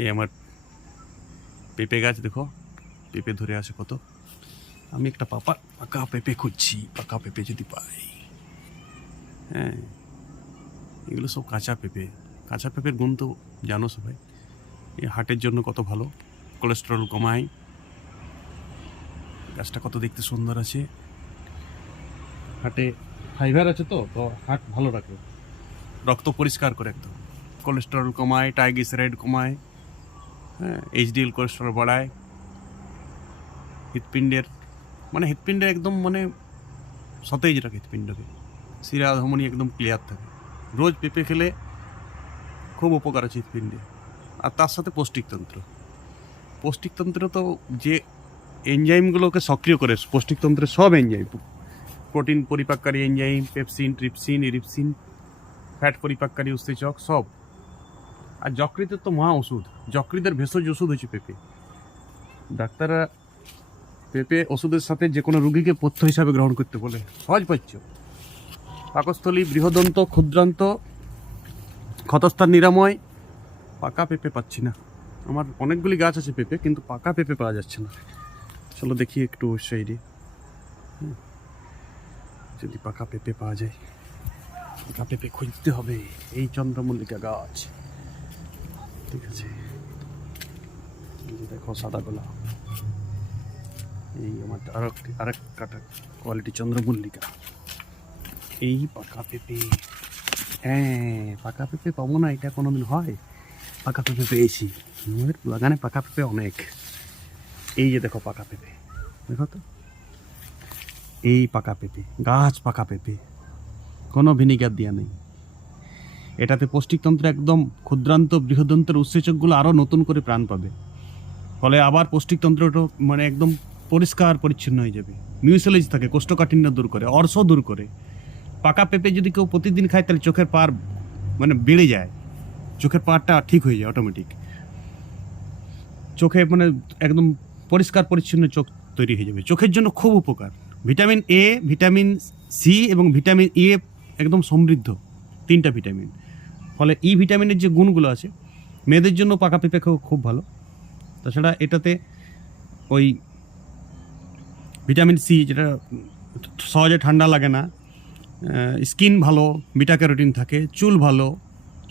এই আমার পেঁপে গাছ দেখো, পেঁপে ধরে আছে কত। আমি একটা পাপা, পাকা পেঁপে খুঁজছি, পাকা পেঁপে যদি পাই। হ্যাঁ এগুলো সব কাঁচা পেঁপে। কাঁচা পেঁপের গুণ তো জানো সবাই এই হার্টের জন্য কত ভালো, কোলেস্টেরল কমায়। গাছটা কত দেখতে সুন্দর আছে। হার্টে ফাইবার আছে তো তো হার্ট ভালো রাখে রক্ত পরিষ্কার করে একদম। কোলেস্টেরল কমায় ট্রাইগ্লিসারাইড কমায়। হ্যাঁ এইচডিএল কোলেস্ট্রল বাড়ায়, হৃৎপিণ্ডের মানে হৃৎপিণ্ডের একদম মানে সতেজ রাখে হৃৎপিণ্ডকে। শিরা, ধমনি একদম ক্লিয়ার থাকে। রোজ পেঁপে খেলে খুব উপকার আছে হৃৎপিণ্ডে। আর তার সাথে পৌষ্টিকতন্ত্র। পৌষ্টিকতন্ত্র তো যে এনজাইমগুলোকে সক্রিয় করে, পৌষ্টিকতন্ত্রের সব enzyme protein পরিপাককারী enzyme pepsin trypsin erepsin fat পরিপাককারী উৎসেচক, সব। আর যকৃতের তো মহা ওষুধ। যকৃতের ভেষজ ওষুধ হচ্ছে পেঁপে। ডাক্তাররা পেঁপে ওষুধের সাথে যে কোনো রুগীকে পথ্য হিসাবে গ্রহণ করতে বলে। সহজ পাচ্ছ পাকস্থলী, বৃহদন্ত, ক্ষুদ্রান্ত, ক্ষতস্থান নিরাময়, পাকা পেঁপে পাচ্ছি না। আমার অনেকগুলি গাছ আছে পেঁপে, কিন্তু পাকা পেঁপে পাওয়া যাচ্ছে না। চলো দেখি একটু সাইডে। যদি পাকা পেঁপে পাওয়া যায়, পাকা পেঁপে খুঁজতে হবে। এই চন্দ্রমল্লিকা গাছ। ঠিক আছে। দেখো সাদা গোলাপ। এই আমার আরেক আরেক কাটা কোয়ালিটি চন্দ্রমল্লিকা। এই পাকা পেঁপে। হ্যাঁ পাকা পেঁপে পাবো না, এটা কোনোদিন হয়। পাকা পেঁপে পেয়েছি। আমাদের বাগানে পাকা পেঁপে অনেক। এই যে দেখো পাকা পেঁপে। দেখো তো। এই পাকা পেঁপে, গাছ পাকা পেঁপে। কোনো ভিনিগার দেওয়া নেই। এটাতে পৌষ্টিকতন্ত্র একদম ক্ষুদ্রান্ত বৃহদন্তের উৎসেচকগুলো আরও নতুন করে প্রাণ পাবে। ফলে আবার পৌষ্টিকতন্ত্রটা মানে একদম পরিষ্কার, পরিচ্ছন্ন হয়ে যাবে। মিউসেলেজ থাকে, কোষ্ঠকাঠিন্য দূর করে অর্শ দূর করে। পাকা পেঁপে যদি কেউ প্রতিদিন খায়, তাহলে চোখের পার মানে বেড়ে যায়। চোখের পাড়টা ঠিক হয়ে যায় অটোমেটিক চোখে মানে একদম পরিষ্কার, পরিচ্ছন্ন চোখ তৈরি হয়ে যাবে। চোখের জন্য খুব উপকার। ভিটামিন এ ভিটামিন সি এবং ভিটামিন এ একদম সমৃদ্ধ। তিনটা ভিটামিন। ফলে ই ভিটামিনের যে গুণগুলো আছে, মেয়েদের জন্য পাকা পেঁপে খুব ভালো। তাছাড়া এটাতে ওই ভিটামিন সি যেটা সহজে ঠান্ডা লাগে না স্কিন ভালো, বিটা ক্যারোটিন থাকে, চুল ভালো,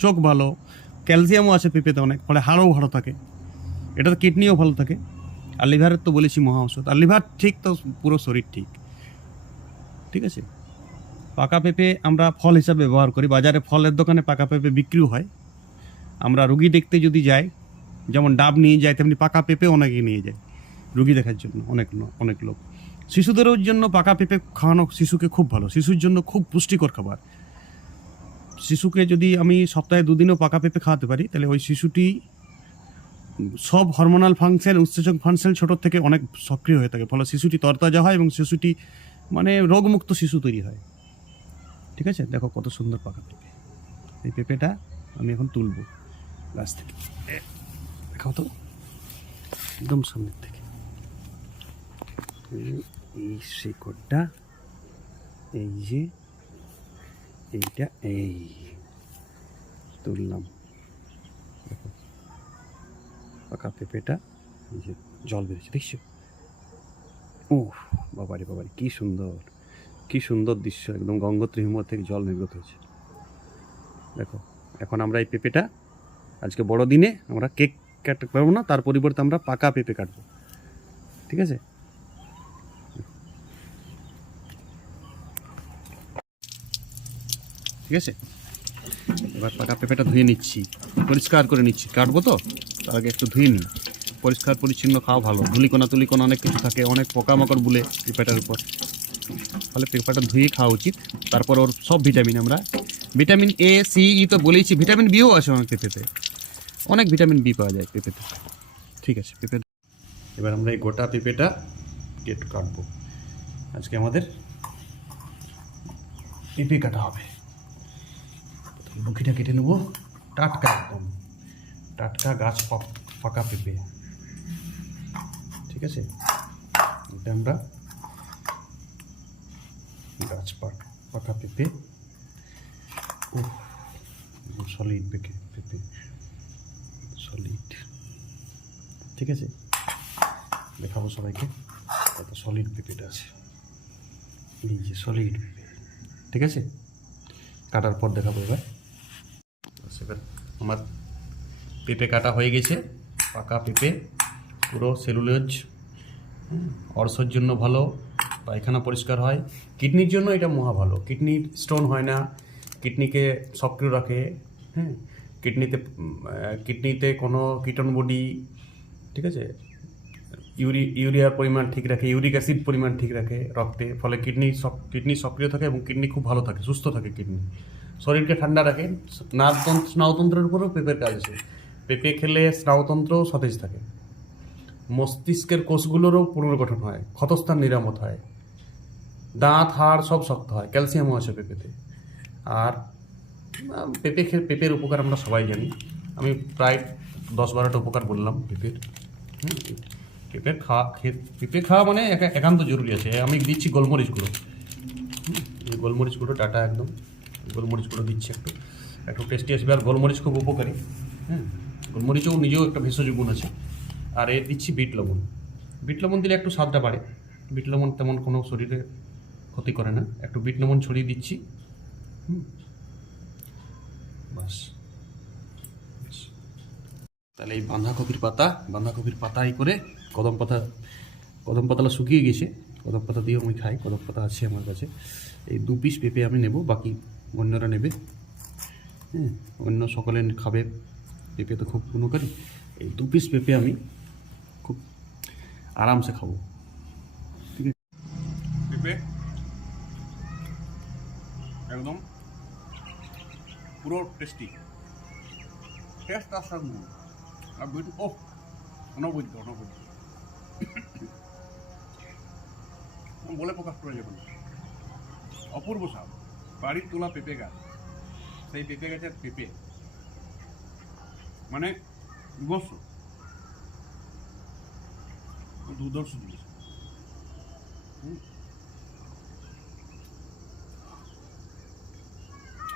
চোখ ভালো, ক্যালসিয়ামও আছে পেঁপেতে অনেক, ফলে হাড়ও ভালো থাকে। এটাতে কিডনিও ভালো থাকে। আর লিভারের তো বলেছি মহা ঔষধ। আর লিভার ঠিক তো পুরো শরীর ঠিক। ঠিক আছে? পাকা পেঁপে আমরা ফল হিসাবে ব্যবহার করি। বাজারে ফলের দোকানে পাকা পেঁপে বিক্রিও হয়। আমরা রুগী দেখতে যদি যাই, যেমন ডাব নিয়ে যায়, তেমনি পাকা পেঁপে অনেকে নিয়ে যায়। রুগী দেখার জন্য অনেক অনেক লোক। শিশুদেরও জন্য পাকা পেঁপে খাওয়ানো শিশুকে খুব ভালো। শিশুর জন্য খুব পুষ্টিকর খাবার। শিশুকে যদি আমি সপ্তাহে দুদিনও পাকা পেঁপে খাওয়াতে পারি, তাহলে ওই শিশুটি সব হরমোনাল ফাংশন উৎসেচক ফাংশন ছোটোর থেকে অনেক সক্রিয় হয়ে থাকে। ফলে শিশুটি তরতাজা হয় এবং শিশুটি মানে রোগমুক্ত শিশু তৈরি হয়। ঠিক আছে? দেখো কত সুন্দর পাকা পেঁপে। এই পেঁপেটা আমি এখন তুলবো গাছ থেকে। দেখাও তো। একদম সামনের থেকে এই- এই শিকড়টা, এই যে, এইটা, এই। তুললাম। দেখো। পাকা পেঁপেটা, এই যে জল বেরোচ্ছে, দেখছ? ও বাবারে বাবারে, কি সুন্দর। কি সুন্দর দৃশ্য, একদম গঙ্গোত্রী হিমর থেকে জল নির্গত হয়েছে। দেখো, এখন আমরা এই পেঁপেটা, আজকে বড় দিনে আমরা কেক কাটতে পারব না, তার পরিবর্তে আমরা পাকা পেঁপে কাটবো। ঠিক আছে? ঠিক আছে? এবার পাকা পেঁপেটা ধুয়ে নিচ্ছি, পরিষ্কার করে নিচ্ছি। কাটবো তো? তার আগে একটু ধুয়ে নিই। পরিষ্কার, পরিচ্ছন্ন, খাওয়া ভালো। ধুলিকোনা, তুলিকোনা অনেক কিছু থাকে, অনেক পোকামাকড় বুলে পেঁপেটার উপর। ফলে পেঁপেটা ধুয়ে খাওয়া উচিত। তারপর ওর সব ভিটামিন আমরা, ভিটামিন এ সি ই তো বলেইছি, ভিটামিন বিও আছে অনেক পেঁপেতে। অনেক ভিটামিন বি পাওয়া যায় পেঁপেতে। ঠিক আছে, পেঁপে এবার আমরা এই গোটা পেঁপেটা কেট কাটবো। আজকে আমাদের পেঁপে কাটা হবে বুকিটা কেটে নেব। টাটকা একদম। টাটকা গাছ পাকা পেঁপে। ঠিক আছে? এটা আমরা গাছ পাক, পাকা পেঁপে। ও সলিড পেঁপে পেঁপে। সলিড ঠিক আছে? দেখাবো সবাইকে কত সলিড পেঁপেটা আছে। এই যে সলিড পেঁপে। ঠিক আছে? কাটার পর দেখাবো এবার। এবার আমার পেঁপে কাটা হয়ে গেছে, পাকা পেঁপে। পুরো সেলুলোজ অর্সর জন্য ভালো। পায়খানা পরিষ্কার হয়। কিডনির জন্য এটা মহা ভালো। কিডনির স্টোন হয় না, কিডনিকে সক্রিয় রাখে হ্যাঁ? কিডনিতে কিডনিতে কোনো কীটন বডি, ঠিক আছে? ইউরি, ইউরিয়ার পরিমাণ ঠিক রাখে, ইউরিক অ্যাসিড পরিমাণ ঠিক রাখে রক্তে, ফলে কিডনি কিডনি সক্রিয় থাকে এবং কিডনি খুব ভালো থাকে, সুস্থ থাকে কিডনি। শরীরকে ঠান্ডা রাখে স্নায়ুতন্ত্র স্নায়ুতন্ত্রের উপরেও পেঁপের কাজ আছে। পেঁপে খেলে স্নায়ুতন্ত্রও সতেজ থাকে। মস্তিষ্কের কোষগুলোরও পুনর্গঠন হয়, ক্ষতস্থান নিরামত হয়। দাঁত হাড় সব শক্ত হয় ক্যালসিয়ামও আছে পেঁপেতে। আর পেঁপে পেঁপের উপকার আমরা সবাই জানি। আমি প্রায় দশ বারোটা উপকার বললাম পেঁপের। পেঁপে খাওয়া পেঁপে খাওয়া মানে একা- একান্ত জরুরি আছে। আমি দিচ্ছি গোলমরিচগুলো হুম, এই গোলমরিচ টাটা একদম। গোলমরিচগুলো দিচ্ছি একটু। একটু টেস্টি আসবে। আর গোলমরিচ খুব উপকারী। হ্যাঁ গোলমরিচও নিজেও একটা ভেষজ গুণ আছে। আর এর দিচ্ছি বিট লবণ। বিট লবণ দিলে একটু স্বাদটা বাড়ে। বিট লবণ তেমন কোনো শরীরে ক্ষতি করে না। একটু বিট লবণ ছড়িয়ে দিচ্ছি। তাহলে এই বাঁধাকপির পাতা, বাঁধাকপির পাতাই করে কদম পাতা, কদম পাতাটা শুকিয়ে গেছে। কদম পাতা দিয়েও আমি খাই, কদম পাতা আছে আমার কাছে। এই দু পিস পেঁপে আমি নেব, বাকি অন্যরা নেবে। হ্যাঁ অন্য সকলে খাবে। পেঁপে তো খুব গুণকারী এই দু পিস পেঁপে আমি খুব আরামসে খাব। পুরো টেস্টি টেস্ট আর বইটু ও অনবদ্য অনবদ্য। বলে প্রকাশ করা যাবে অপূর্ব সাপ বাড়ির তোলা পেঁপে গাছ। সেই পেঁপে গাছের পেঁপে। মানে বিভৎস দুর্দর্শ জিনিস।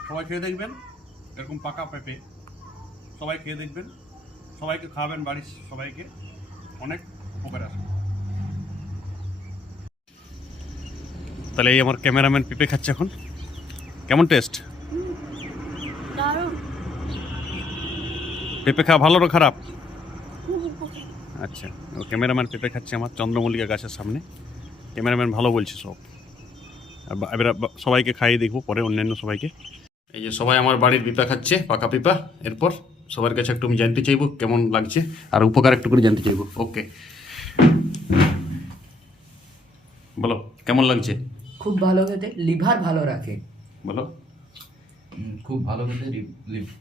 সবাই খেয়ে দেখবেন। এরকম পাকা পেঁপে। সবাই খেয়ে দেখবেন। সবাইকে খাওয়াবেন বাড়ির সবাইকে। অনেক উপকার আসবে। তাহলে এই আমার ক্যামেরাম্যান পেঁপে খাচ্ছে এখন। কেমন টেস্ট? পেঁপে খাওয়া ভালো না খারাপ? আচ্ছা ও ক্যামেরাম্যান পেঁপে খাচ্ছে আমার চন্দ্রমল্লিকা গাছের সামনে। ক্যামেরাম্যান ভালো বলছে সব। এবার সবাইকে খাইয়ে দেখব পরে অন্যান্য সবাইকে। এই যে সবাই আমার বাড়ির পিপা খাচ্ছে পাকা পিপা এরপর সবার কাছে একটু আমি জানতে চাইব কেমন লাগছে। আর উপকার একটু করে জানতে চাইব। ওকে। বলো কেমন লাগছে? খুব ভালো খেতে লিভার ভালো রাখে। বলো। খুব ভালো খেতে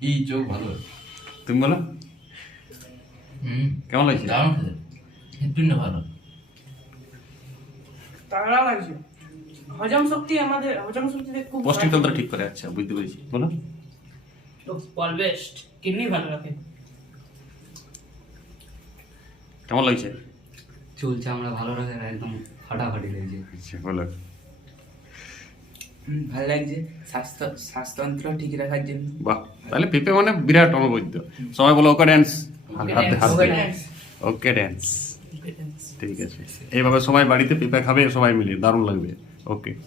ই চোখ ভালো তুমি বলো। হুম। কেমন লাগছে? দারুণ খেতে। ভালো। তাগড়া লাগছে হজম শক্তি আমাদের হজম শক্তিতে খুব পৌষ্টিকতন্ত্র ঠিক করে আচ্ছা বুঝতে পেরেছি। বলো কিডনি ভালো রাখে? কেমন লাগছে? চুল চামড়া ভালো রাখে একদম ফাটাফাটি লাগছে আচ্ছা বলো। ভালো লাগছে। স্বাস্থ্য শ্বাসতন্ত্র ঠিক রাখার জন্য। বাহ তাহলে পেঁপে মানে বিরাট অনবদ্য সবাই বলো ওকে ড্যান্স হাতে ওকে ড্যান্স ঠিক আছে। এইভাবে সবাই বাড়িতে পেঁপে খাবে সবাই মিলে। দারুণ লাগবে। ওকে